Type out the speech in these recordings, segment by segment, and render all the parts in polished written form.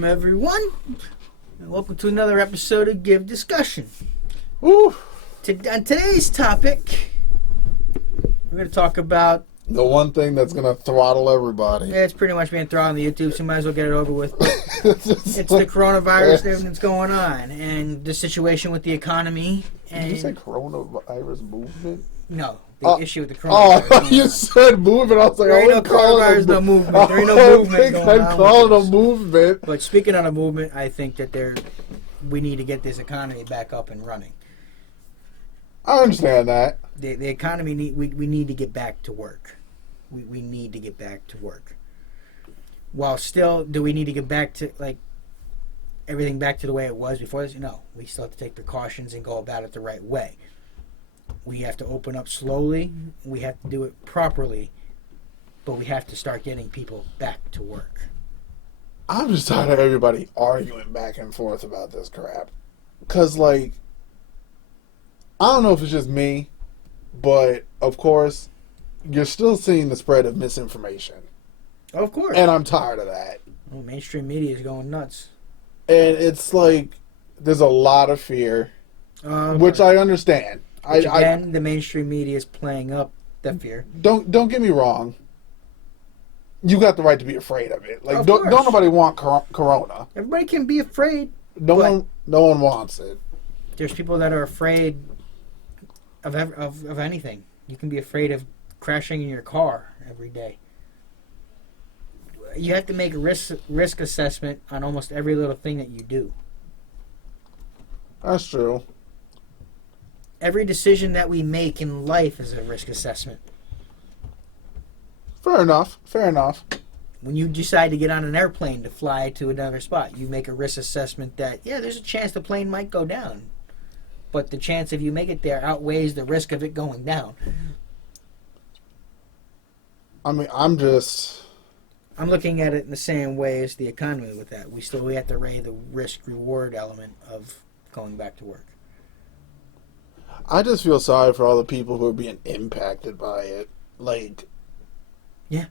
Welcome, everyone, and welcome to another episode of Giv Discussion. Woo. On today's topic, we're going to talk about the one thing that's going to throttle everybody. Yeah, it's pretty much being thrown on the YouTube, so you might as well get it over with. It's the coronavirus and everything that's going on, and the situation with the economy. And Did you say coronavirus movement? No, the issue with the coronavirus. Oh, you said movement. I was like, there ain't no coronavirus, no movement. There ain't no movement going on. I call it a movement. But speaking on a movement, I think that we need to get this economy back up and running. I understand that. The economy, we need to get back to work. We need to get back to work. While still, do we need to get back to, everything back to the way it was before this? No. We still have to take precautions and go about it the right way. We have to open up slowly. We have to do it properly. But we have to start getting people back to work. I'm just tired of everybody arguing back and forth about this crap. Because, I don't know if it's just me, but, of course, you're still seeing the spread of misinformation. Of course. And I'm tired of that. Well, mainstream media is going nuts. And it's there's a lot of fear, which I understand. Which again, the mainstream media is playing up the fear. Don't get me wrong. You got the right to be afraid of it. Don't nobody want corona. Everybody can be afraid. No one wants it. There's people that are afraid of anything. You can be afraid of crashing in your car every day. You have to make a risk assessment on almost every little thing that you do. That's true. Every decision that we make in life is a risk assessment. Fair enough. When you decide to get on an airplane to fly to another spot, you make a risk assessment that, there's a chance the plane might go down. But the chance if you make it there outweighs the risk of it going down. I mean, I'm looking at it in the same way as the economy with that. We have to weigh the risk-reward element of going back to work. I just feel sorry for all the people who are being impacted by it. Yeah,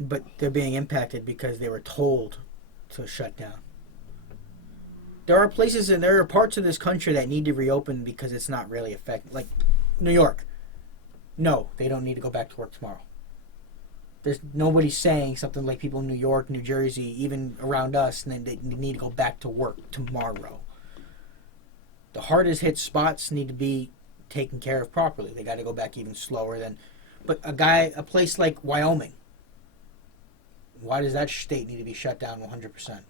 but they're being impacted because they were told to shut down. There are places and there are parts of this country that need to reopen because it's not really effective. Like New York. No, they don't need to go back to work tomorrow. There's nobody saying something like people in New York, New Jersey, even around us, and then they need to go back to work tomorrow. The hardest hit spots need to be taken care of properly. They got to go back even slower than. But a place like Wyoming, why does that state need to be shut down 100%?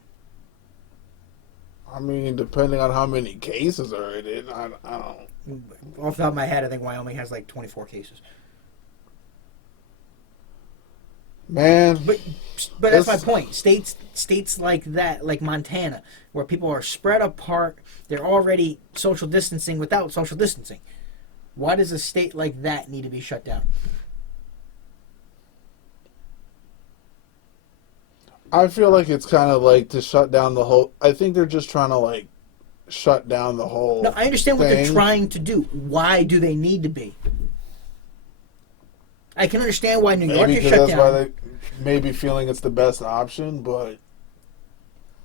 I mean, depending on how many cases are in it, I don't. Off the top of my head, I think Wyoming has 24 cases. Man, but that's my point. States like that, like Montana, where people are spread apart, they're already social distancing without social distancing. Why does a state like that need to be shut down? I feel like it's kind of to shut down the whole. I think they're just trying to shut down the whole. No, I understand what they're trying to do. Why do they need to be? I can understand why New York is shut down. Why they maybe feeling it's the best option, but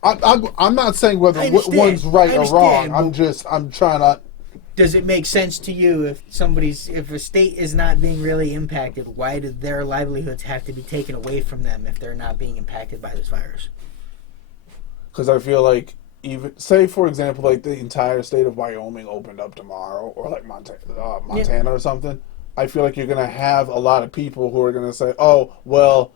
I'm not saying whether one's right or wrong. I'm trying to. Does it make sense to you if a state is not being really impacted, why do their livelihoods have to be taken away from them if they're not being impacted by this virus? Because I feel like even say for example the entire state of Wyoming opened up tomorrow, or Montana or something. I feel like you're going to have a lot of people who are going to say, oh, well,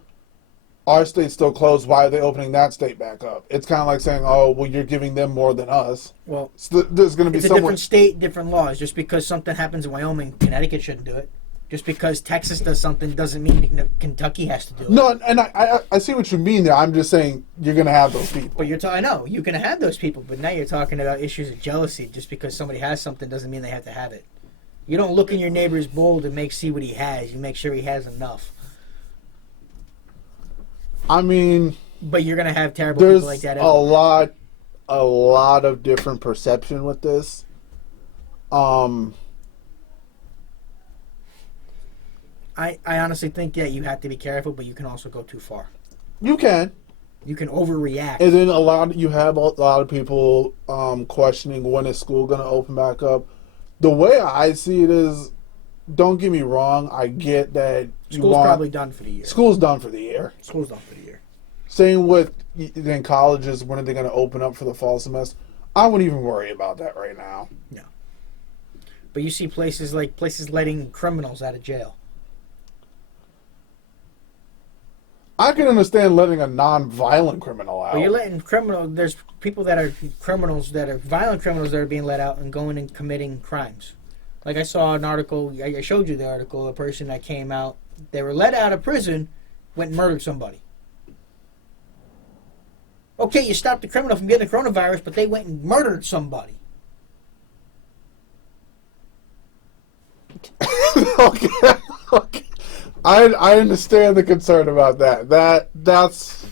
our state's still closed. Why are they opening that state back up? It's kind of like saying, oh, well, you're giving them more than us. Well, so there's going to be a different state, different laws. Just because something happens in Wyoming, Connecticut shouldn't do it. Just because Texas does something doesn't mean Kentucky has to do it. No, and I see what you mean there. I'm just saying you're going to have those people. But I know, you're going to have those people. But now you're talking about issues of jealousy. Just because somebody has something doesn't mean they have to have it. You don't look in your neighbor's bowl to see what he has. You make sure he has enough. I mean, but you're gonna have terrible people like that. There's a lot of different perception with this. I honestly think you have to be careful, but you can also go too far. You can. You can overreact. And then you have a lot of people questioning when is school going to open back up. The way I see it is, don't get me wrong, I get that School's probably done for the year. School's done for the year. School's done for the year. Same with then colleges, when are they going to open up for the fall semester? I wouldn't even worry about that right now. No. But you see places letting criminals out of jail. I can understand letting a non-violent criminal out. But you're letting there's people that are criminals, that are violent criminals, that are being let out and going and committing crimes. Like I saw an article, I showed you the article, a person that came out, they were let out of prison, went and murdered somebody. Okay, you stopped the criminal from getting the coronavirus, but they went and murdered somebody. Okay. I understand the concern about that. That's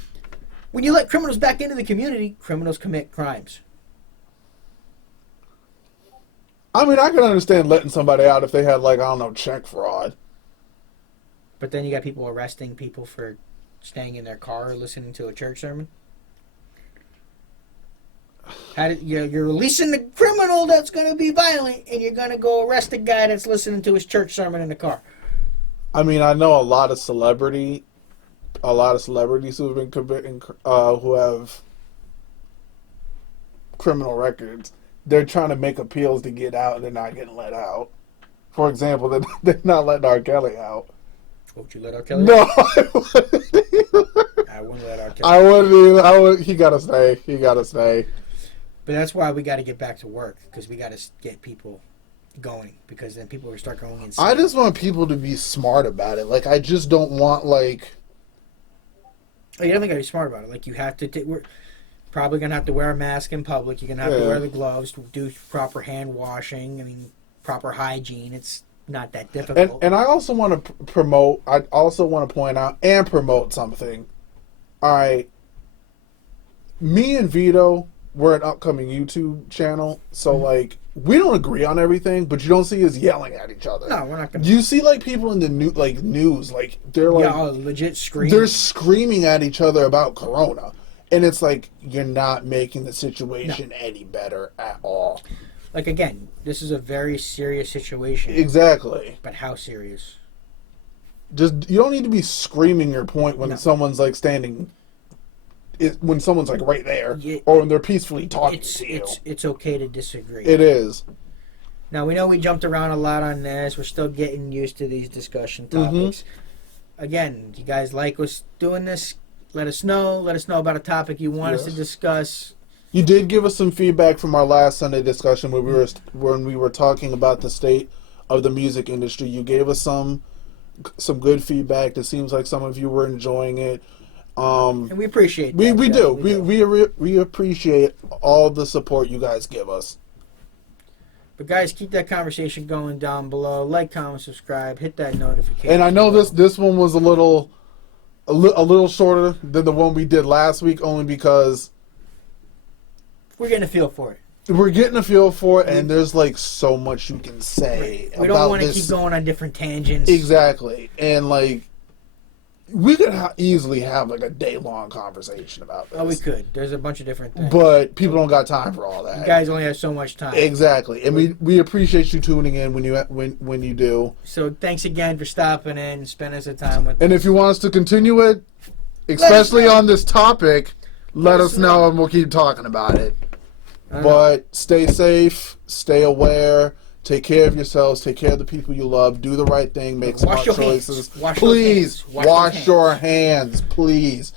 when you let criminals back into the community, criminals commit crimes. I mean, I can understand letting somebody out if they had, like, I don't know, check fraud. But then you got people arresting people for staying in their car or listening to a church sermon. You're releasing the criminal that's going to be violent, and you're going to go arrest the guy that's listening to his church sermon in the car. I mean, I know a lot of celebrities who have been committing, who have criminal records. They're trying to make appeals to get out, and they're not getting let out. For example, they're not letting R. Kelly out. Would you let R. Kelly No, out? I wouldn't let R. Kelly out. I would. He gotta stay. He gotta stay. But that's why we got to get back to work, because we got to get people going, because then people will start going insane. I just want people to be smart about it. Like, I just don't want, like... Oh, you definitely got to be smart about it. Like, you have to... We're probably going to have to wear a mask in public. You're going to have to wear the gloves, do proper hand washing. I mean, proper hygiene. It's not that difficult. And I also want to promote... I also want to point out and promote something. All right. Me and Vito... We're an upcoming YouTube channel, so like we don't agree on everything, but you don't see us yelling at each other. No, we're not gonna. You see like people in the news, like they're like legit screaming. They're screaming at each other about Corona, and it's like you're not making the situation any better at all. Like again, this is a very serious situation. Exactly. But how serious? Just you don't need to be screaming your point when someone's like standing. When someone's like right there, or when they're peacefully talking to you. It's okay to disagree. It is. Now, we know we jumped around a lot on this. We're still getting used to these discussion topics. Mm-hmm. Again, do you guys like us doing this? Let us know. Let us know about a topic you want us to discuss. You did give us some feedback from our last Sunday discussion when we were talking about the state of the music industry. You gave us some good feedback. It seems like some of you were enjoying it. And we appreciate that. We do. We appreciate all the support you guys give us. But guys, keep that conversation going down below. Like, comment, subscribe, hit that notification. And I know this one was a little shorter than the one we did last week, only because we're getting a feel for it. We're getting a feel for it, and there's like so much you can say. We don't want to keep going on different tangents. Exactly, and like. We could easily have like a day-long conversation about this. Oh, we could. There's a bunch of different things. But people don't got time for all that. You guys only have so much time. Exactly. And we appreciate you tuning in when you do. So thanks again for stopping in and spending some time with us. And if you want us to continue it, especially on this topic, let us know and we'll keep talking about it. But stay safe, stay aware. Take care of yourselves. Take care of the people you love. Do the right thing. Make smart choices. Please wash your hands. Please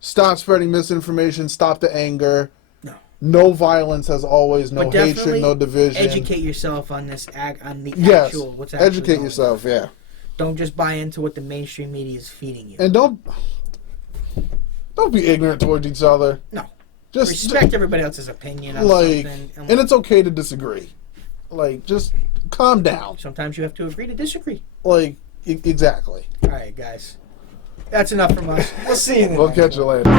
stop spreading misinformation. Stop the anger. No violence, as always. No hatred. No division. Educate yourself on this. On the actual. What's actually educate yourself. Yeah. Don't just buy into what the mainstream media is feeding you. And don't be ignorant towards each other. No. Just respect everybody else's opinion on something. And it's okay to disagree. Like, just calm down. Sometimes you have to agree to disagree. Like, exactly. All right, guys. That's enough from us. We'll see you. We'll catch you later.